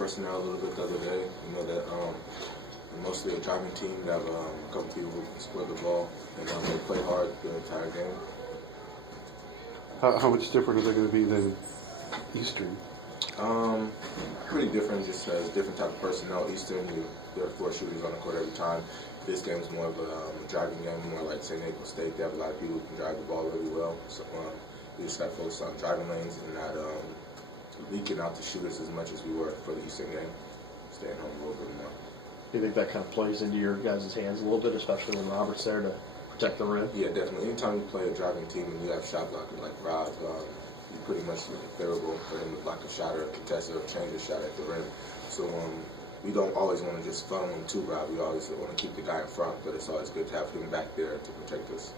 personnel a little bit the other day. You know that we're mostly a driving team. We have a couple people who can split the ball, and they play hard the entire game. How much different are they going to be than Eastern? Pretty different, just has different type of personnel. Eastern, there are 4 shooters on the court every time. This game's more of a driving game, more like St. Nicholas State. They have a lot of people who can drive the ball really well. So we just got to focus on driving lanes and not leaking out the shooters as much as we were for the Eastern game. Staying home a little bit more. Do you think that kind of plays into your guys' hands a little bit, especially when Robert's there to protect the rim? Yeah, definitely. Anytime you play a driving team and you have shot blockers like Rob, you pretty much make it favorable for him to block a shot or contest it or change a shot at the rim. So we don't always want to just funnel him to Rob. We always want to keep the guy in front, but it's always good to have him back there to protect us.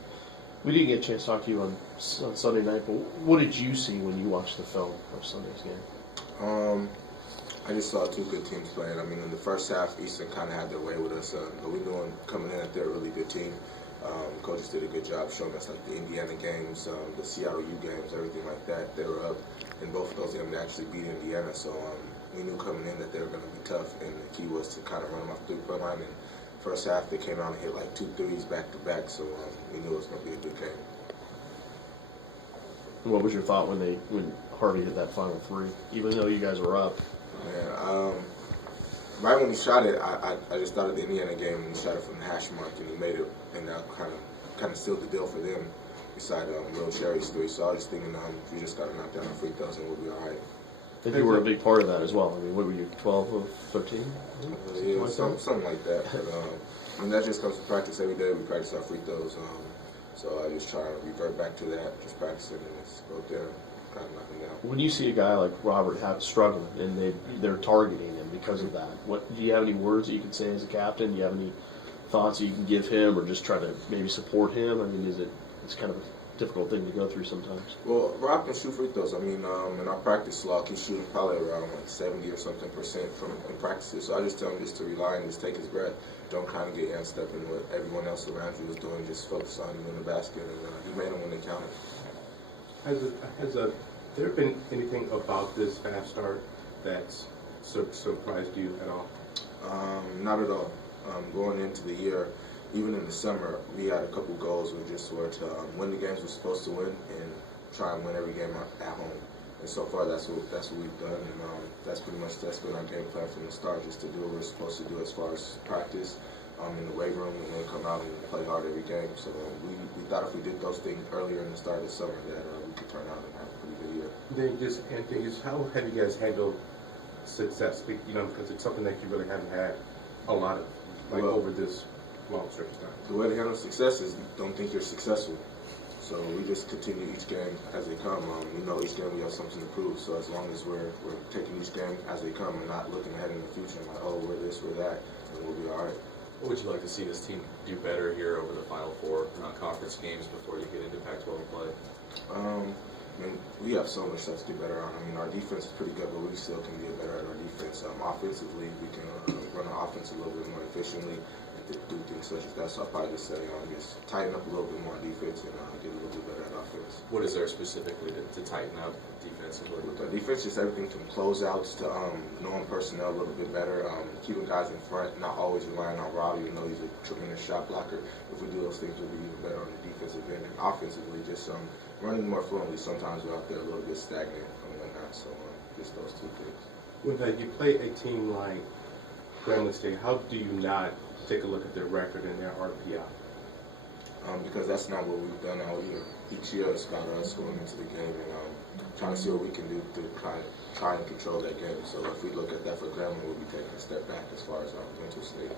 We didn't get a chance to talk to you on Sunday night, but what did you see when you watched the film of Sunday's game? I just saw 2 good teams playing. I mean, in the first half, Eastern kind of had their way with us, but we knew coming in that they're a really good team. Coaches did a good job showing us like the Indiana games, the Seattle U games, everything like that. They were up in both of those games. They actually beat Indiana, so we knew coming in that they were going to be tough, and the key was to kind of run them off the 3-point line. And first half, they came out and hit like 2 threes back to back, so we knew it was going to be a good game. What was your thought when Harvey hit that final 3, even though you guys were up? Man, right when he shot it, I just thought of the Indiana game, and he shot it from the hash mark, and he made it, and that kind of sealed the deal for them. Beside Will Cherry's 3, so I was just thinking, we just got to knock down our free throws, and we'll be all right. And you were a big part of that as well. I mean, what were you, 12 or 13? Yeah, something like that. But, I mean, that just comes to practice every day. We practice our free throws, so I just try to revert back to that, just practice it, and just go up there and kind of knock them down. When you see a guy like Robert struggling and they're targeting him because of that, do you have any words that you can say as a captain? Do you have any thoughts that you can give him, or just try to maybe support him? I mean, it's kind of a difficult thing to go through sometimes. Well, Rob can shoot free throws. I mean, in our practice log, he's shooting probably around like 70 or something percent in practices. So I just tell him just to rely and just take his breath. Don't kind of get amped up in what everyone else around you is doing. Just focus on you in the basket, and he made them when they counted. Has there been anything about this fast start that's surprised you at all? Not at all. Going into the year, even in the summer, we had a couple goals. We just were to win the games we're supposed to win and try and win every game at home. And so far, that's what we've done, and that's been our game plan from the start, just to do what we're supposed to do as far as practice in the weight room, and then come out and play hard every game. So we thought if we did those things earlier in the start of the summer, that we could turn out and have a pretty good year. How have you guys handled success? You know, because it's something that you really haven't had a lot of, over this long stretch of time. The way to handle success is don't think you're successful. So we just continue each game as they come. We know each game we have something to prove. So as long as we're taking each game as they come and not looking ahead in the future and like, oh, we're this, we're that, then we'll be all right. What would you like to see this team do better here over the Final Four conference games before you get into Pac-12 play? I mean, we have so much stuff to do better on. I mean, our defense is pretty good, but we still can get better at our defense. Offensively, we can run our offense a little bit more efficiently and do things such as that. So I'll probably just say, just tighten up a little bit more on defense and get a little bit better at offense. What is there specifically to tighten up defensively? With the defense, just everything from closeouts to knowing personnel a little bit better, keeping guys in front, not always relying on Rob, even though he's a tremendous shot blocker. If we do those things, we'll be even better on the defensive end. And offensively, just running more fluently. Sometimes we're out there a little bit stagnant and whatnot, so just those 2 things. When you play a team like Grambling State, how do you not take a look at their record and their RPI? Because that's not what we've done all year. Each year it's about us going into the game and trying to see what we can do to try and control that game. So if we look at that for Grambling, we'll be taking a step back as far as our mental state.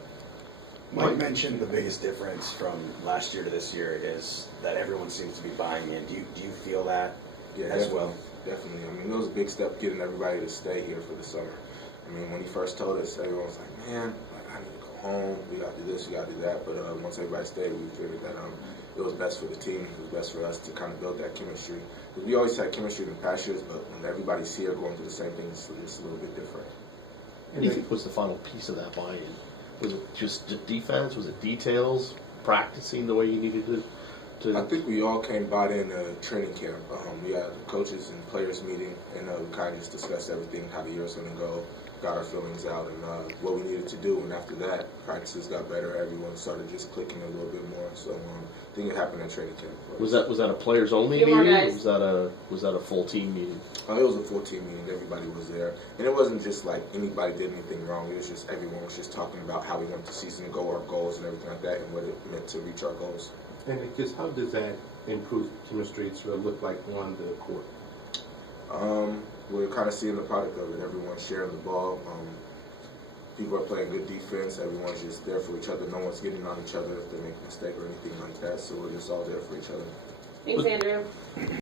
Mike mentioned the biggest difference from last year to this year is that everyone seems to be buying in. Do you feel that as well? Definitely. I mean, it was a big step getting everybody to stay here for the summer. I mean, when he first told us, everyone was like, man, I need to go home. We got to do this, we got to do that. But once everybody stayed, we figured that it was best for the team. It was best for us to kind of build that chemistry. Because we always had chemistry in past years, but when everybody's here going through the same thing, it's a little bit different. What do you think was the final piece of that buy-in? Was it just defense? Was it details? Practicing the way you needed to? I think we all came bought in training camp. We had coaches and players meeting, and we kind of just discussed everything, how the year's going to go, got our feelings out and what we needed to do. And after that, practices got better. Everyone started just clicking a little bit more. So I think it happened at training camp. Was that a players only Few more meeting? guys. Or was that a full team meeting? It was a 14 meeting. Everybody was there, and it wasn't just like anybody did anything wrong. It was just everyone was just talking about how we wanted the season to go, our goals, and everything like that, and what it meant to reach our goals. And just how does that improve chemistry to look like on the court? We're kind of seeing the product of it. Everyone's sharing the ball. People are playing good defense. Everyone's just there for each other. No one's getting on each other if they make a mistake or anything like that. So we're just all there for each other. Thanks, Andrew.